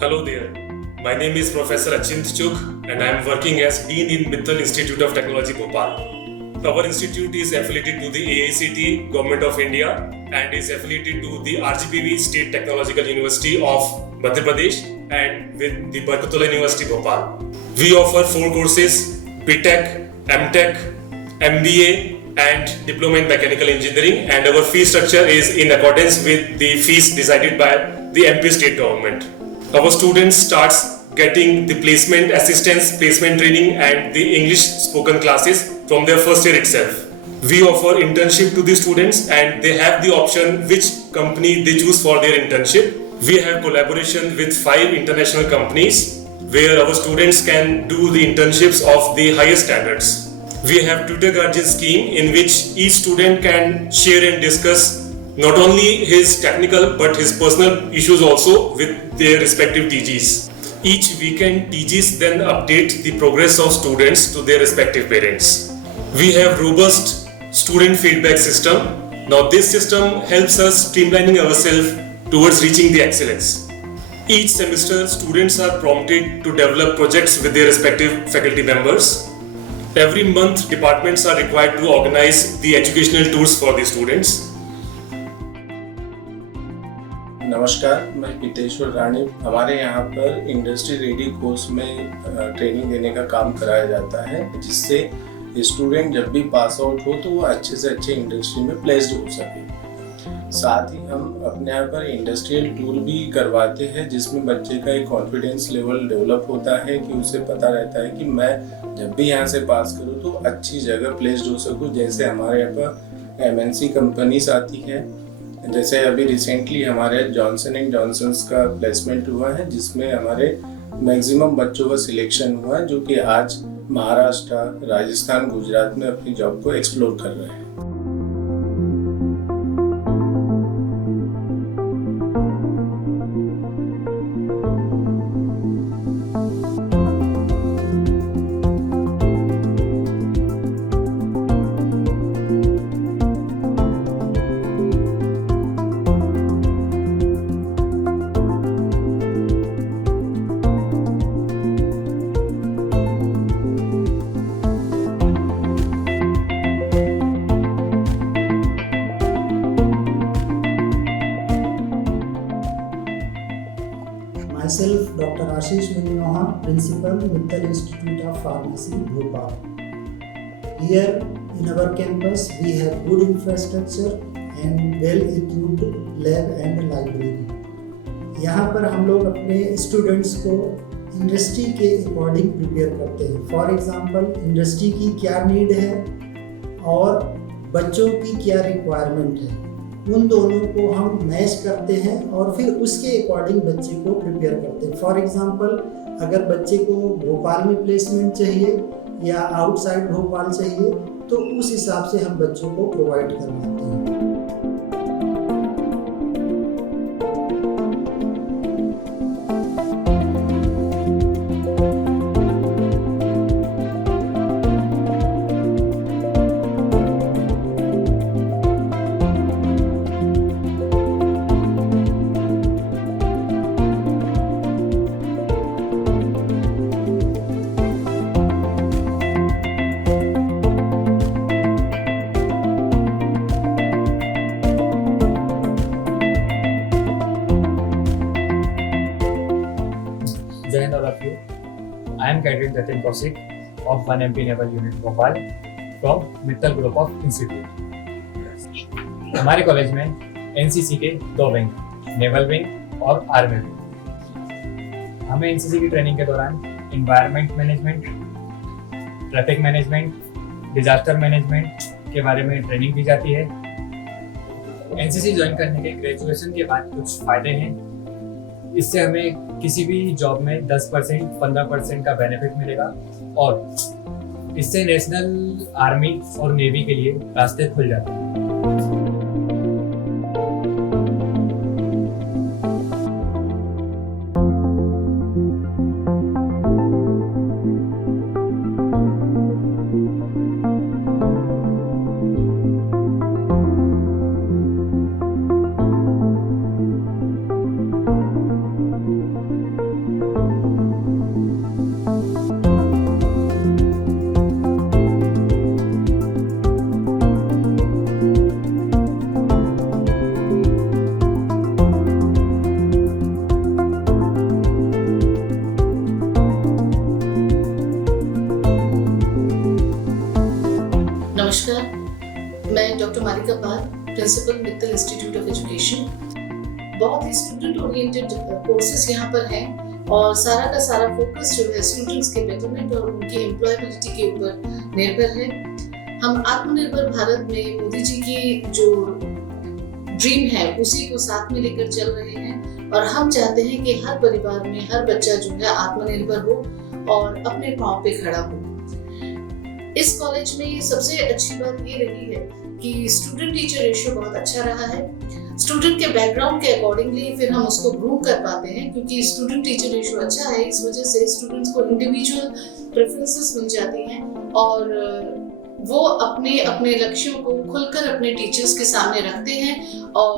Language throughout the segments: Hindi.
Hello there. My name is Professor Achint Chugh and I am working as Dean in Mittal Institute of Technology, Bhopal. Our institute is affiliated to the AICTE, Government of India, and is affiliated to the RGPV, State Technological University of Madhya Pradesh, and with the Barkatullah University, Bhopal. We offer 4 courses: BTech, MTech, MBA, and Diploma in Mechanical Engineering, and our fee structure is in accordance with the fees decided by the MP state government. Our students starts getting the placement assistance, placement training, and the English spoken classes from their first year itself. We offer internship to the students and they have the option which company they choose for their internship. We have collaboration with 5 international companies where our students can do the internships of the highest standards. We have tutor guardian scheme in which each student can share and discuss not only his technical but his personal issues also with their respective TGs. Each weekend TGs then update the progress of students to their respective parents. We have robust student feedback system. Now this system helps us streamlining ourselves towards reaching the excellence. Each semester students are prompted to develop projects with their respective faculty members. Every month departments are required to organize the educational tours for the students. नमस्कार, मैं पितेश्वर रानी। हमारे यहाँ पर इंडस्ट्री रेडी कोर्स में ट्रेनिंग देने का काम कराया जाता है, जिससे स्टूडेंट जब भी पास आउट हो तो वो अच्छे से अच्छे इंडस्ट्री में प्लेस्ड हो सके। साथ ही हम अपने यहाँ पर इंडस्ट्रियल टूर भी करवाते हैं, जिसमें बच्चे का एक कॉन्फिडेंस लेवल डेवलप होता है कि उसे पता रहता है कि मैं जब भी यहाँ से पास करूँ तो अच्छी जगह प्लेस्ड हो सकूँ। जैसे हमारे यहाँ पर MNC कंपनीज आती है, जैसे अभी रिसेंटली हमारे जॉनसन एंड जॉनसन्स का प्लेसमेंट हुआ है, जिसमें हमारे मैक्सिमम बच्चों का सिलेक्शन हुआ है, जो कि आज महाराष्ट्र, राजस्थान, गुजरात में अपनी जॉब को एक्सप्लोर कर रहे हैं। Myself, Dr. Ashish Munyoha, Principal, Mittal Institute of Pharmacy, Bhopal. Here in our campus, we have good infrastructure and well-equipped lab and library. यहाँ पर हम लोग अपने स्टूडेंट्स को इंडस्ट्री के अकॉर्डिंग प्रिपेयर करते हैं। फॉर एग्जांपल, इंडस्ट्री की क्या नीड है और बच्चों की क्या रिक्वायरमेंट है, उन दोनों को हम मैच करते हैं और फिर उसके अकॉर्डिंग बच्चे को प्रिपेयर करते हैं। फॉर एग्जांपल, अगर बच्चे को भोपाल में प्लेसमेंट चाहिए या आउटसाइड भोपाल चाहिए तो उस हिसाब से हम बच्चों को प्रोवाइड करवाते हैं। Join all of you. I am Cadet Jatin Kaushik of 1MP Naval Unit Bhopal from Mittal Group of Institute. हमारे कॉलेज में NCC के 2 विंग, नेवल विंग और आर्मी विंग। हमें NCC की ट्रेनिंग के दौरान environment management, traffic management, disaster management के बारे में ट्रेनिंग दी जाती है। NCC ज्वाइन करने के ग्रेजुएशन के बाद कुछ फायदे हैं। इससे हमें किसी भी जॉब में 10%, 15% का बेनिफिट मिलेगा और इससे नेशनल आर्मी और नेवी के लिए रास्ते खुल जाते हैं। Principal Mittal institute of education. बहुत ही स्टूडेंट ओरिएंटेड कोर्सेज यहाँ पर हैं और सारा का सारा फोकस जो है स्टूडेंट्स के बेटरमेंट और उनकी एम्प्लॉयबिलिटी के ऊपर निर्भर है। हम आत्मनिर्भर भारत में मोदी जी की जो ड्रीम है उसी को साथ में लेकर चल रहे हैं और हम चाहते हैं कि हर परिवार में हर बच्चा जो है आत्मनिर्भर हो और अपने पांव पे खड़ा हो। इस कॉलेज में सबसे अच्छी बात ये रही है कि स्टूडेंट टीचर रेशियो बहुत अच्छा रहा है। स्टूडेंट के बैकग्राउंड के अकॉर्डिंगली फिर हम उसको ग्रूम कर पाते हैं, क्योंकि स्टूडेंट टीचर रेशियो अच्छा है। इस वजह से स्टूडेंट्स को इंडिविजुअल प्रेफरेंसेस मिल जाती हैं और वो अपने अपने लक्ष्यों को खुलकर अपने टीचर्स के सामने रखते हैं और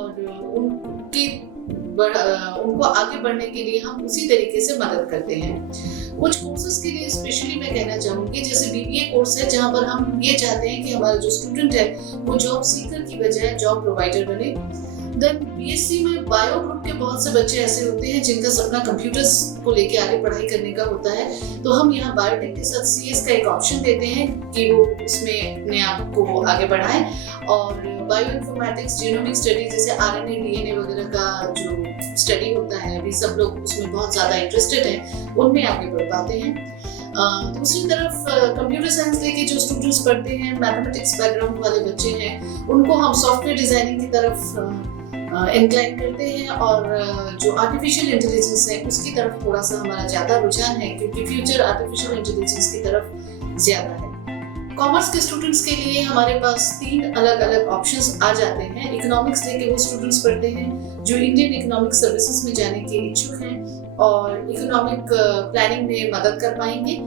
उनको आगे बढ़ने के लिए हम उसी तरीके से मदद करते हैं। कुछ कोर्सेज के लिए स्पेशली मैं कहना चाहूँगी, जैसे बीबीए कोर्स है जहाँ पर हम ये चाहते हैं कि हमारा जो स्टूडेंट है वो जॉब सीकर की बजाय जॉब प्रोवाइडर बने। देन बीएससी में बायो ग्रुप के बहुत से बच्चे ऐसे होते हैं जिनका सपना कंप्यूटर्स को लेके आगे पढ़ाई करने का होता है, तो हम यहाँ बायोटेक के साथ सीएस का एक ऑप्शन देते हैं कि वो उसमें अपने आप को आगे बढ़ाएं और बायो इन्फॉर्मेटिक्स, जीनोमिक स्टडी जैसे आरएनए डीएनए वगैरह का जो स्टडी होता है अभी सब लोग उसमें बहुत ज़्यादा इंटरेस्टेड हैं, उनमें आगे बढ़ पाते हैं। दूसरी तरफ कंप्यूटर साइंस लेके जो स्टूडेंट्स पढ़ते हैं, मैथमेटिक्स बैकग्राउंड वाले बच्चे हैं, उनको हम सॉफ्टवेयर डिजाइनिंग की तरफ इंक्लाइन करते हैं और जो आर्टिफिशियल इंटेलिजेंस है उसकी तरफ थोड़ा सा हमारा ज़्यादा रुझान है, क्योंकि फ्यूचर आर्टिफिशियल इंटेलिजेंस की तरफ ज़्यादा है। कॉमर्स के स्टूडेंट्स के लिए हमारे पास 3 अलग अलग ऑप्शंस आ जाते हैं। इकोनॉमिक्स लेके वो स्टूडेंट्स पढ़ते हैं जो इंडियन इकोनॉमिक सर्विसेज में जाने के इच्छुक हैं और इकोनॉमिक प्लानिंग में मदद कर पाएंगे।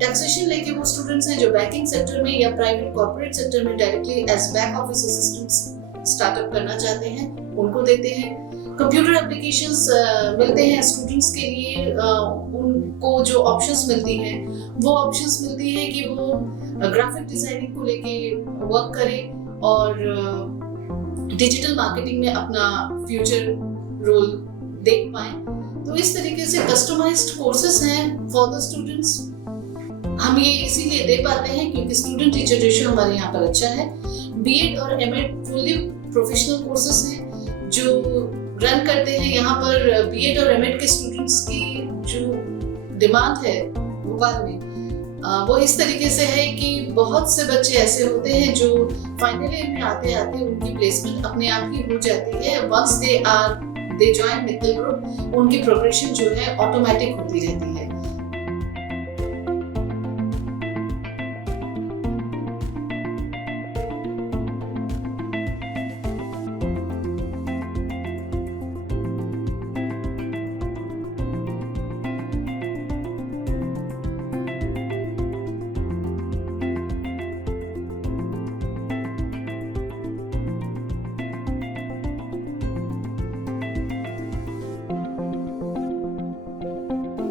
टैक्सेशन लेके वो स्टूडेंट्स हैं जो बैंकिंग सेक्टर में या प्राइवेट कॉर्पोरेट सेक्टर में directly as back office assistants startup करना चाहते हैं, उनको देते हैं। कंप्यूटर एप्लीकेशंस मिलते हैं स्टूडेंट्स के लिए, उनको जो ऑप्शंस मिलती हैं वो ऑप्शंस मिलती है कि वो ग्राफिक डिजाइनिंग को लेके वर्क करें और डिजिटल मार्केटिंग में अपना फ्यूचर रोल देख पाएं। तो इस तरीके से कस्टमाइज्ड कोर्सेज हैं फॉर द स्टूडेंट्स। हम ये इसीलिए दे पाते हैं क्योंकि स्टूडेंट टीचर रेशियो हमारे यहाँ पर अच्छा है। बीएड और एमएड फुल्ली प्रोफेशनल कोर्सेज हैं जो रन करते हैं। यहाँ पर बीएड और एमएड के स्टूडेंट्स की जो डिमांड है भोपाल में वो इस तरीके से है कि बहुत से बच्चे ऐसे होते हैं जो फाइनल ईयर में आते आते उनकी प्लेसमेंट अपने आप ही हो जाती है। Once they join Mittal group, उनकी प्रोग्रेशन जो है ऑटोमेटिक होती रहती है।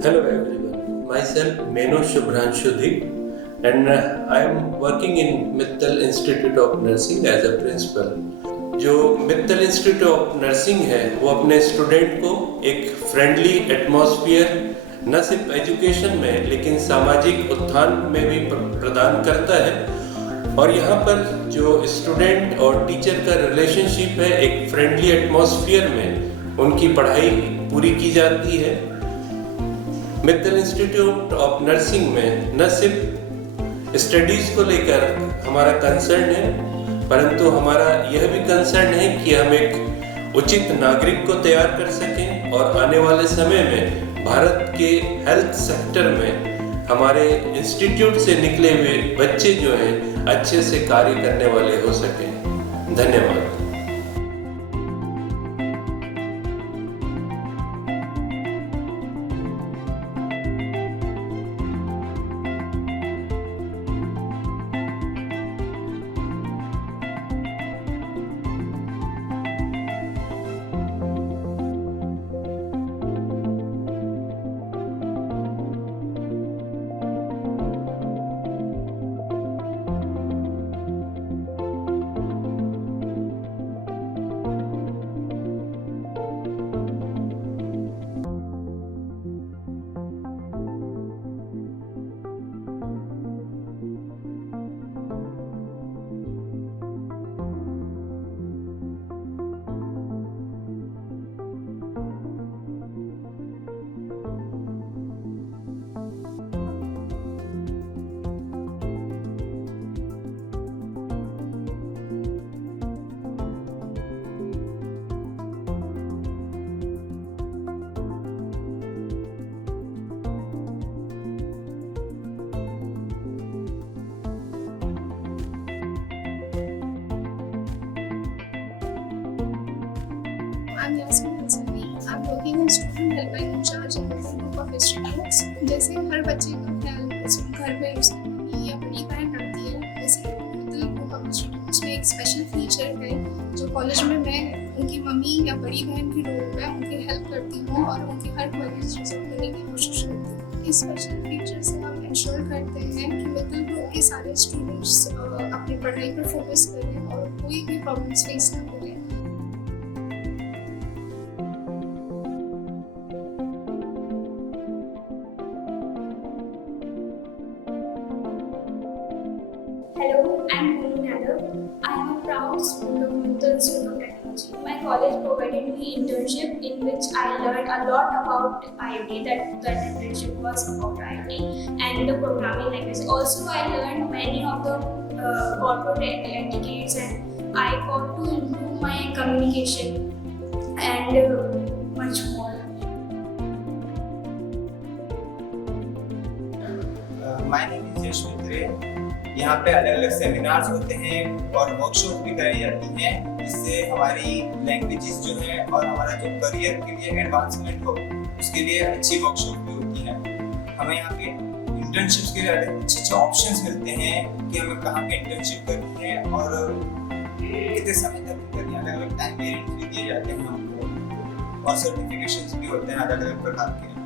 Hello everyone, myself Meno Shubhranshu Dik and I am working in Mittal Institute of Nursing as a principal. जो मित्तल इंस्टीट्यूट ऑफ नर्सिंग है वो अपने स्टूडेंट को एक फ्रेंडली एटमॉस्फेयर न सिर्फ एजुकेशन में लेकिन सामाजिक उत्थान में भी प्रदान करता है और यहाँ पर जो स्टूडेंट और टीचर का रिलेशनशिप है एक फ्रेंडली एटमॉस्फेयर में उनकी पढ़ाई पूरी की जाती है। मित्तल इंस्टीट्यूट ऑफ नर्सिंग में न सिर्फ स्टडीज़ को लेकर हमारा कंसर्न है परंतु हमारा यह भी कंसर्न है कि हम एक उचित नागरिक को तैयार कर सकें और आने वाले समय में भारत के हेल्थ सेक्टर में हमारे इंस्टीट्यूट से निकले हुए बच्चे जो हैं अच्छे से कार्य करने वाले हो सकें। धन्यवाद। Helpline incharge in group of institutes. जैसे हर बच्चे का ख्याल घर में उसकी मम्मी या बड़ी बहन रखती है, वैसे मित्तल ग्रुप ऑफ इंस्टीट्यूट्स में एक स्पेशल फीचर है जो कॉलेज में मैं उनकी मम्मी या बड़ी बहन के रोल में उनकी हेल्प करती हूँ और उनकी हर क्वेरीज रिजॉल्व करने की कोशिश करती हूँ। इस स्पेशल फीचर से हम इंश्योर करते हैं कि मित्तल ग्रुप के सारे स्टूडेंट्स अपनी पढ़ाई पर फोकस करें और कोई भी प्रॉब्लम्स फेस ना करें। Hello, I'm Moon Yadav. I am a proud student of Mittal Institute of Technology. My college provided me internship in which I learned a lot about IoT. That internship was about IoT and the programming language. Also, I learned many of the corporate etiquettes and I got to improve my communication and much more. My name is Yash Mitre. यहाँ पे अलग अलग सेमिनार्स होते हैं और वर्कशॉप भी कराई जाती हैं जिससे हमारी लैंग्वेजेस जो है और हमारा जो करियर के लिए एडवांसमेंट हो उसके लिए अच्छी वर्कशॉप भी होती है। हमें यहाँ पे इंटर्नशिप्स के लिए अच्छे ऑप्शंस मिलते हैं कि हमें कहाँ पे इंटर्नशिप करनी है और कितने समय तक करनी है। अलग अलग टाइम पीरियड भी दिए जाते हैं हमको और सर्टिफिकेशंस भी होते हैं अलग अलग प्रकार के।